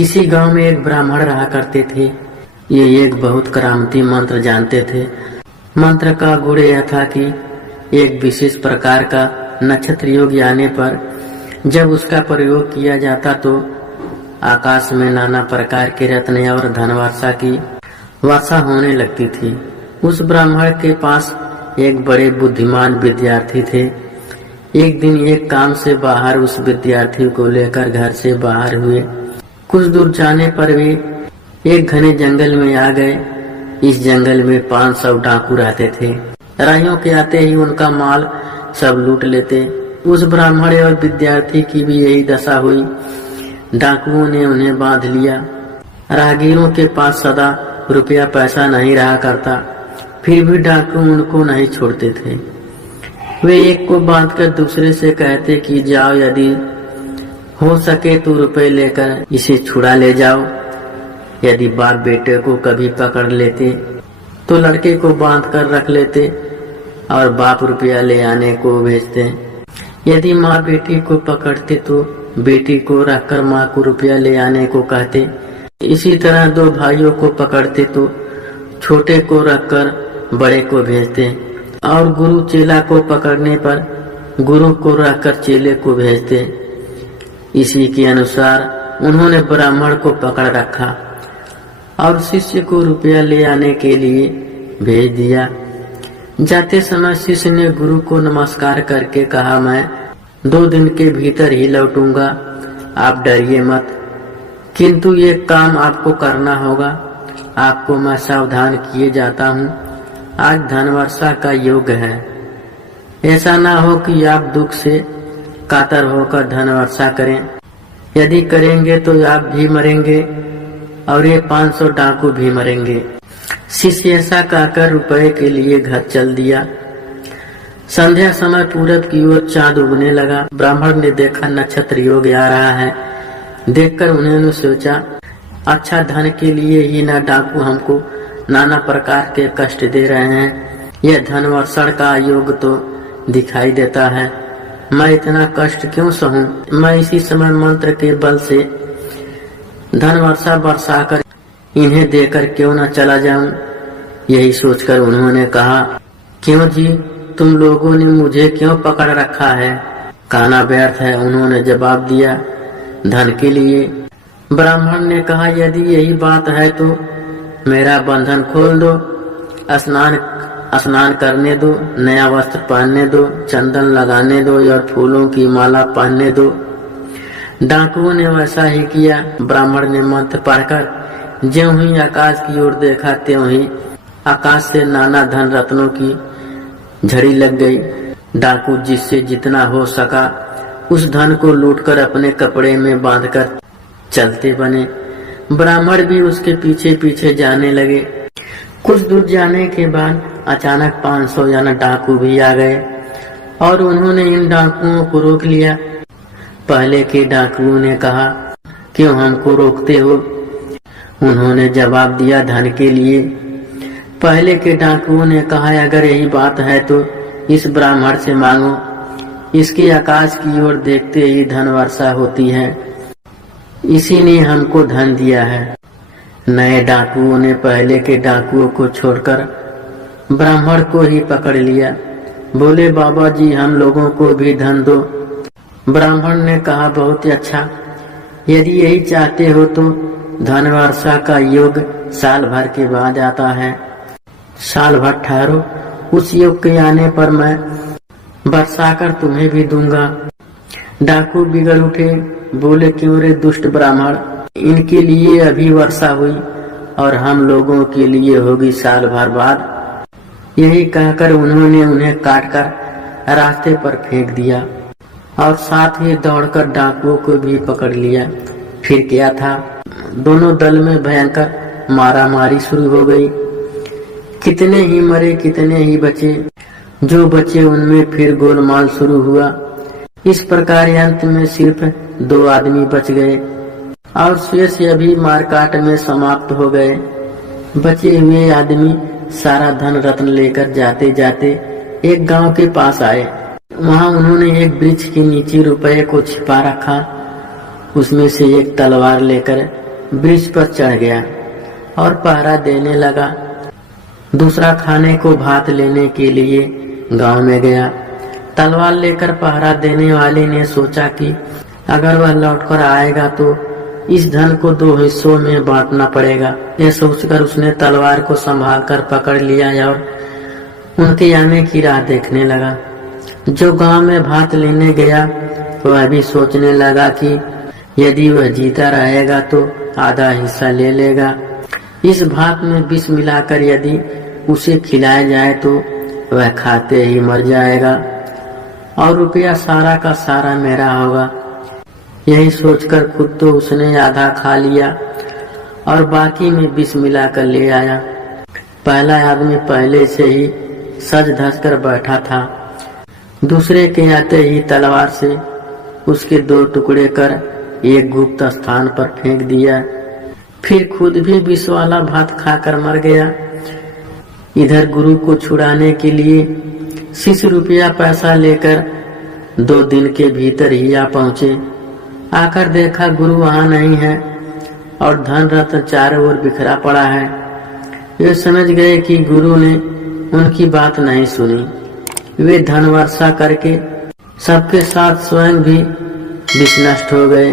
किसी गांव में एक ब्राह्मण रहा करते थे। ये एक बहुत करामती मंत्र जानते थे। मंत्र का गुण यह था कि एक विशेष प्रकार का नक्षत्र योग आने पर जब उसका प्रयोग किया जाता तो आकाश में नाना प्रकार के रत्न और धन वर्षा की वर्षा होने लगती थी। उस ब्राह्मण के पास एक बड़े बुद्धिमान विद्यार्थी थे। एक दिन एक काम से बाहर उस विद्यार्थी को लेकर घर से बाहर हुए। कुछ दूर जाने पर वे एक घने जंगल में आ गए। इस जंगल में 500 डाकू रहते थे। राहियों के आते ही उनका माल सब लूट लेते। उस ब्राह्मण और विद्यार्थी की भी यही दशा हुई। डाकुओं ने उन्हें बांध लिया। राहगीरों के पास सदा रुपया पैसा नहीं रहा करता, फिर भी डाकू उनको नहीं छोड़ते थे। वे एक को बांधकर दूसरे से कहते कि जाओ, यदि हो सके तो रुपए लेकर इसे छुड़ा ले जाओ। यदि बाप बेटे को कभी पकड़ लेते तो लड़के को बांध कर रख लेते और बाप रुपया ले आने को भेजते। यदि माँ बेटी को पकड़ते तो बेटी को रखकर माँ को रुपया ले आने को कहते। इसी तरह दो भाइयों को पकड़ते तो छोटे को रखकर बड़े को भेजते और गुरु चेला को पकड़ने पर गुरु को रखकर चेले को भेजते। इसी के अनुसार उन्होंने ब्राह्मण को पकड़ रखा और शिष्य को रुपया ले आने के लिए भेज दिया। जाते समय शिष्य ने गुरु को नमस्कार करके कहा, मैं 2 दिन के भीतर ही लौटूंगा, आप डरिए मत, किंतु ये काम आपको करना होगा। आपको मैं सावधान किए जाता हूँ। आज धन वर्षा का योग है। ऐसा ना हो कि आप दुख से कातर होकर धन वर्षा करें। यदि करेंगे तो आप भी मरेंगे और ये 500 डाकू भी मरेंगे। शिष्य ऐसा कहकर रुपए के लिए घर चल दिया। संध्या समय पूरब की ओर चांद उगने लगा। ब्राह्मण ने देखा नक्षत्र योग आ रहा है। देखकर उन्होंने सोचा, अच्छा धन के लिए ही ना डाकू हमको नाना प्रकार के कष्ट दे रहे हैं। यह धन वर्षण का योग तो दिखाई देता है। मैं इतना कष्ट क्यों सहूं? मैं इसी समय मंत्र के बल से धन वर्षा बरसाकर इन्हें देकर क्यों न चला जाऊं। यही सोचकर उन्होंने कहा, क्यों जी, तुम लोगों ने मुझे क्यों पकड़ रखा है? कहना व्यर्थ है, उन्होंने जवाब दिया, धन के लिए। ब्राह्मण ने कहा, यदि यही बात है तो मेरा बंधन खोल दो, स्नान करने दो, नया वस्त्र पहनने दो, चंदन लगाने दो और फूलों की माला पहनने दो। डाकुओं ने वैसा ही किया। ब्राह्मण ने मंत्र पढ़कर ज्यों ही आकाश की ओर देखा त्यों ही आकाश से नाना धन रत्नों की झड़ी लग गई। डाकू जिससे जितना हो सका उस धन को लूटकर अपने कपड़े में बांधकर चलते बने। ब्राह्मण भी उसके पीछे पीछे जाने लगे। कुछ दूर जाने के बाद अचानक 500 जन डाकू भी आ गए और उन्होंने इन डाकुओं को रोक लिया। पहले के डाकुओं ने कहा, क्यों हमको रोकते हो? उन्होंने जवाब दिया, धन के लिए। पहले के डाकुओं ने कहा, अगर यही बात है तो इस ब्राह्मण से मांगो, इसके आकाश की ओर देखते ही धन वर्षा होती है, इसी ने हमको धन दिया है। नए डाकुओं ने पहले के डाकुओं को छोड़कर ब्राह्मण को ही पकड़ लिया। बोले, बाबा जी, हम लोगों को भी धन दो। ब्राह्मण ने कहा, बहुत अच्छा, यदि यही चाहते हो तो धन वर्षा का योग साल भर के बाद आता है। साल भर ठहरो, उस योग के आने पर मैं बरसाकर तुम्हें भी दूंगा। डाकू बिगड़ उठे। बोले, क्यों रे दुष्ट ब्राह्मण, इनके लिए अभी वर्षा हुई और हम लोगों के लिए होगी साल भर बाद। यही कहकर उन्होंने उन्हें काटकर रास्ते पर फेंक दिया और साथ ही दौड़कर डाकुओं को भी पकड़ लिया। फिर क्या था, दोनों दल में भयंकर मारामारी शुरू हो गई। कितने ही मरे, कितने ही बचे। जो बचे उनमें फिर गोलमाल शुरू हुआ। इस प्रकार अंत में सिर्फ 2 आदमी बच गए और शेष अभी मारकाट में समाप्त हो गए। बचे हुए आदमी सारा धन रत्न लेकर जाते जाते एक गांव के पास आए। वहां उन्होंने एक वृक्ष के नीचे रुपए को छिपा रखा। उसमें से एक तलवार लेकर ब्रिज पर चढ़ गया और पहरा देने लगा। दूसरा खाने को भात लेने के लिए गांव में गया। तलवार लेकर पहरा देने वाले ने सोचा कि अगर वह लौटकर आएगा तो इस धन को 2 हिस्सों में बांटना पड़ेगा। यह सोचकर उसने तलवार को संभाल कर पकड़ लिया और उनके आने की राह देखने लगा। जो गांव में भात लेने गया वह भी सोचने लगा कि यदि वह जीता रहेगा तो आधा हिस्सा ले लेगा। इस भात में विष मिलाकर यदि उसे खिलाया जाए तो वह खाते ही मर जाएगा और रुपया सारा का सारा मेरा होगा। यही सोचकर खुद तो उसने आधा खा लिया और बाकी में विष मिलाकर ले आया। पहला आदमी पहले से ही सज धज कर बैठा था। दूसरे के आते ही तलवार से उसके 2 टुकड़े कर एक गुप्त स्थान पर फेंक दिया। फिर खुद भी विष वाला भात खाकर मर गया। इधर गुरु को छुड़ाने के लिए शिष्य रुपया पैसा लेकर 2 दिन के भीतर ही आ पहुंचे। आकर देखा गुरु वहां नहीं है और धन रत्न चारों ओर बिखरा पड़ा है। वे समझ गए कि गुरु ने उनकी बात नहीं सुनी। वे धन वर्षा करके सबके साथ स्वयं भी विष नष्ट हो गए।